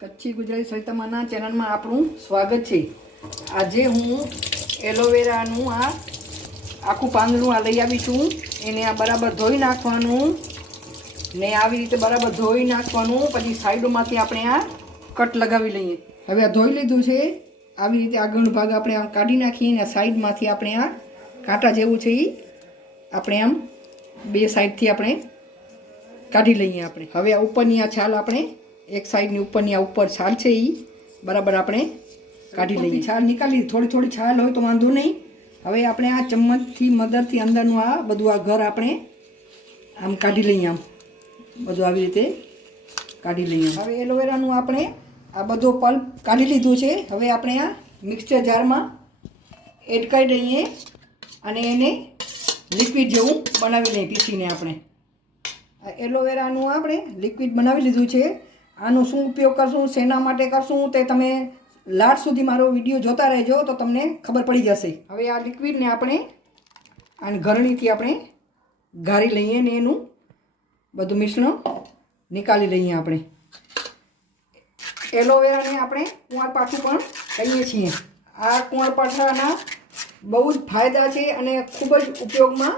કચ્છી ગુજરાતી સરિતામાના ચેનલમાં આપણું સ્વાગત છે। આજે હું એલોવેરાનું આ આખું પાંદડું આ લઈ આવી છું। એને આ બરાબર ધોઈ નાખવાનું ને આવી રીતે બરાબર ધોઈ નાખવાનું, પછી સાઈડોમાંથી આપણે આ કટ લગાવી લઈએ। હવે આ ધોઈ લીધું છે, આવી રીતે આગળનો ભાગ આપણે આમ કાઢી નાખીએ ને સાઈડમાંથી આપણે આ કાંટા જેવું છે એ આપણે આમ બે સાઈડથી આપણે કાઢી લઈએ આપણે। હવે આ ઉપરની આ છાલ આપણે એક સાઈડની ઉપરની આ ઉપર છાલ છે એ બરાબર આપણે કાઢી લઈએ। છાલ નીકાળી, થોડી થોડી છાલ હોય તો વાંધો નહીં। હવે આપણે આ ચમચથી મદદથી અંદરનું આ બધું આ ઘર આપણે આમ કાઢી લઈએ, આમ બધું આવી રીતે કાઢી લઈએ। હવે એલોવેરાનું આપણે આ બધો પલ્પ કાઢી લીધું છે। હવે આપણે આ મિક્સચર જારમાં એડ કરી દઈએ અને એને લિક્વિડ જેવું બનાવી લઈએ પીસીને આપણે। આ એલોવેરાનું આપણે લિક્વિડ બનાવી લીધું છે। આનો શું ઉપયોગ કરશું, શેના માટે કરશું તે તમે લાસ્ટ સુધી મારો વિડીયો જોતા રહેજો તો તમને ખબર પડી જશે। હવે આ લિક્વિડને આપણે આની ગરણીથી આપણે ગાળી લઈએ ને એનું બધું મિશ્રણ નીકાળી લઈએ આપણે। એલોવેરાને આપણે કુંવારપાઠું પણ કહીએ છીએ। આ કુંવારપાઠાના બહુ જ ફાયદા છે અને ખૂબ જ ઉપયોગમાં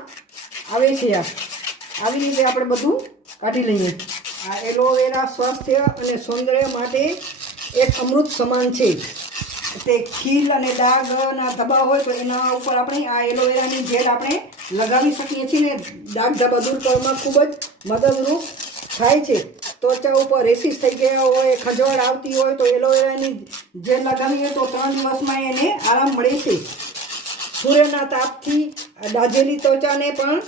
આવે છે। આવી રીતે આપણે બધું કાઢી લઈએ। આ એલોવેરા સ્વાસ્થ્ય અને સૌંદર્ય માટે એક અમૃત સમાન છે। તે ખીલ અને ડાઘ અને ધબ્બા હોય તો એના ઉપર આપણે આ એલોવેરાની જેલ આપણે લગાવી શકીએ છીએ ને ડાઘ ધબ્બા દૂર કરવામાં ખૂબ જ મદદરૂપ થાય છે। ત્વચા ઉપર રેસીસ થઈ ગયા હોય, ખંજવાળ આવતી હોય તો એલોવેરાની જેલ લગાવીએ તો 3 દિવસમાં એને આરામ મળે છે। સૂર્યના તાપથી દાઝેલી ત્વચાને પણ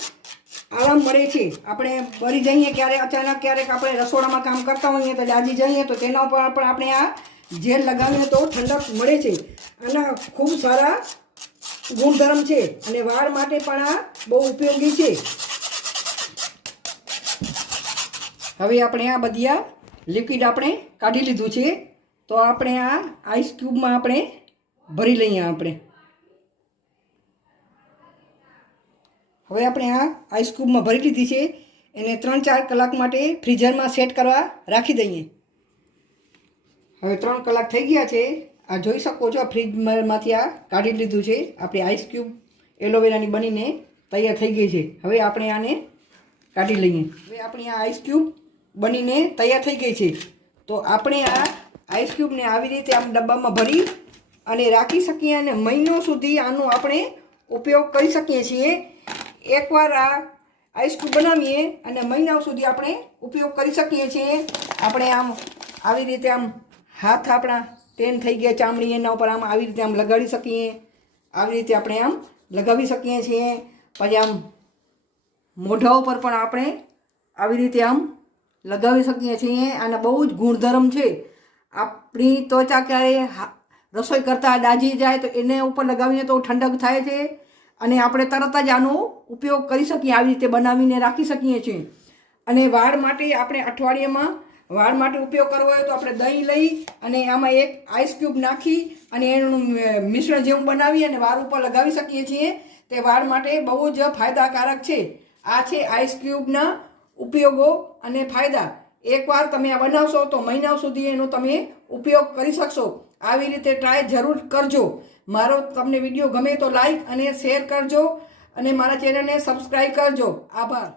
આરામ મળે છે। આપણે બળી જઈએ ક્યારેક, અચાનક ક્યારેક આપણે રસોડામાં કામ કરતા હોઈએ તો દાઝી જઈએ તો તેના ઉપર પણ આપણે આ જેલ લગાવીએ તો ઠંડક મળે છે। આના ખૂબ સારા ગુણધર્મ છે અને વાળ માટે પણ આ બહુ ઉપયોગી છે। હવે આપણે આ બધી આ લિક્વિડ આપણે કાઢી લીધું છે તો આપણે આ આઈસ ક્યુબમાં આપણે ભરી લઈએ આપણે। હવે આપણે આ આઈસ ક્યુબમાં ભરી લીધી છે, એને 3-4 કલાક માટે ફ્રીઝરમાં સેટ કરવા રાખી દઈએ। હવે 3 કલાક થઈ ગયા છે, આ જોઈ શકો છો ફ્રીજમાંથી આ કાઢી લીધું છે। આપણી આઈસ ક્યુબ એલોવેરાની બનીને તૈયાર થઈ ગઈ છે। હવે આપણે આને કાઢી લઈએ। હવે આપણી આ આઈસ ક્યુબ બનીને તૈયાર થઈ ગઈ છે તો આપણે આ આઈસ ક્યુબને આવી રીતે આમ ડબ્બામાં ભરી અને રાખી શકીએ અને મહિનો સુધી આનો આપણે ઉપયોગ કરી શકીએ છીએ। એકવાર આ આઈસ ક્યુબ બનાવીએ અને મહિના સુધી આપણે ઉપયોગ કરી શકીએ છીએ। આપણે આમ આવી રીતે આમ હાથ આપણા ટેન થઈ ગયા ચામડી એના ઉપર આમ આવી રીતે આમ લગાડી શકીએ, આવી રીતે આપણે આમ લગાવી શકીએ છીએ। પછી આમ મોઢા ઉપર પણ આપણે આવી રીતે આમ લગાવી શકીએ છીએ। આના બહુ જ ગુણધર્મ છે। આપણી ત્વચા ક્યારેય રસોઈ કરતાં દાઝી જાય તો એને ઉપર લગાવીએ તો ઠંડક થાય છે અને આપણે તરત જ આનો ઉપયોગ કરી શકીએ, આવી રીતે બનાવીને રાખી શકીએ છીએ। અને વાળ માટે આપણે અઠવાડિયામાં વાળ માટે ઉપયોગ કરવો હોય તો આપણે દહીં લઈ અને આમાં એક આઈસ ક્યુબ નાખી અને એનું મિશ્રણ જેવું બનાવી અને વાળ ઉપર લગાવી શકીએ છીએ। તે વાળ માટે બહુ જ ફાયદાકારક છે। આ છે આઈસ ક્યુબના ઉપયોગો અને ફાયદા। એકવાર તમે આ બનાવશો તો મહિના સુધી એનો તમે ઉપયોગ કરી શકશો। આવી રીતે ટ્રાય જરૂર કરજો। મારો તમને વિડીયો ગમે તો લાઈક અને શેર કરજો અને મારા ચેનલને સબસ્ક્રાઈબ કરજો। આભાર।